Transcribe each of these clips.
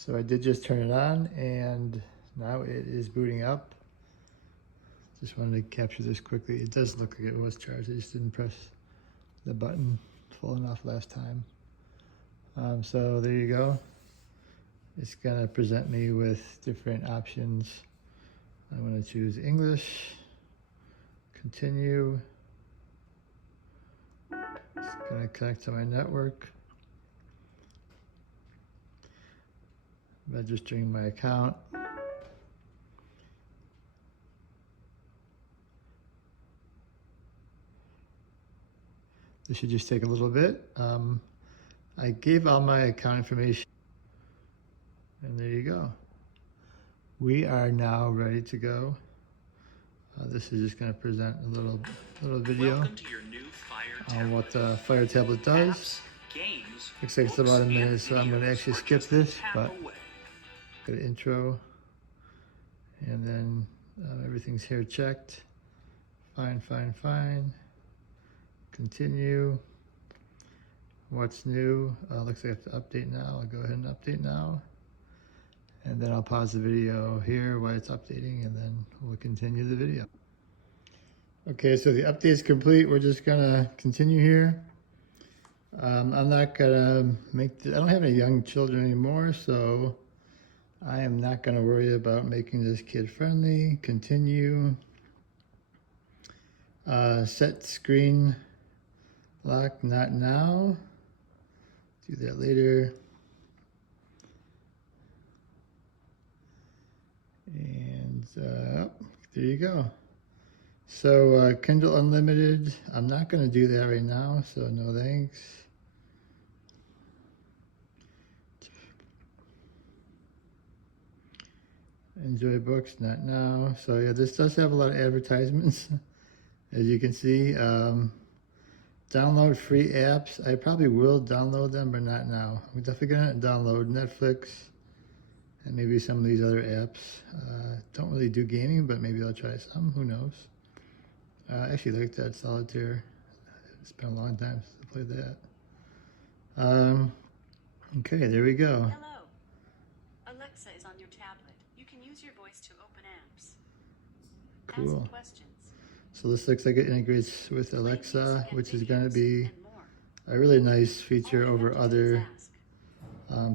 So I did just turn it on and now it is booting up. Just wanted to capture this quickly. It does look like it was charged. I just didn't press the button full enough last time. So there you go. It's gonna present me with different options. I'm gonna choose English, continue. It's gonna connect to my network. Registering my account. This should just take a little bit. I gave all my account information, and there you go. We are now ready to go. This is just going to present a little video on what the Fire tablet does. Looks like it's about a minute, so I'm going to actually skip this, but go to intro, and then everything's here checked. Fine, fine, fine. Continue. What's new? Looks like I have to update now. I'll go ahead and update now. And then I'll pause the video here while it's updating, and then we'll continue the video. Okay, so the update is complete. We're just gonna continue here. I'm not gonna I don't have any young children anymore, so I am not gonna worry about making this kid friendly. Continue. Set screen lock, not now. Do that later. And there you go. So Kindle Unlimited, I'm not going to do that right now, so no thanks. Enjoy books, not now. So yeah, this does have a lot of advertisements, as you can see. Download free apps. I probably will download them, but not now. I'm definitely gonna download Netflix and maybe some of these other apps. Don't really do gaming, but maybe I'll try some, who knows. I actually like that Solitaire. It's been a long time since I played that. Okay, there we go. Hello. Alexa is on your tablet. You can use your voice to open apps. Cool. Ask questions. So this looks like it integrates with Alexa, which is going to be a really nice feature over other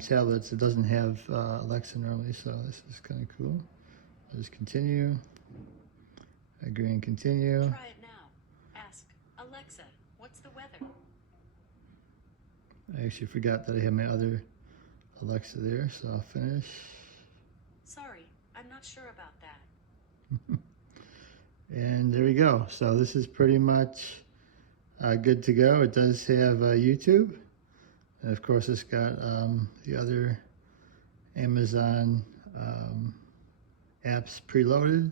tablets. It doesn't have Alexa normally, so this is kind of cool. I'll just continue. Agree and continue. Try it now. Ask Alexa, what's the weather? I actually forgot that I had my other Alexa there, so I'll finish. Sorry, I'm not sure about that. And there we go. So this is pretty much good to go. It does have YouTube. And of course it's got the other Amazon apps preloaded.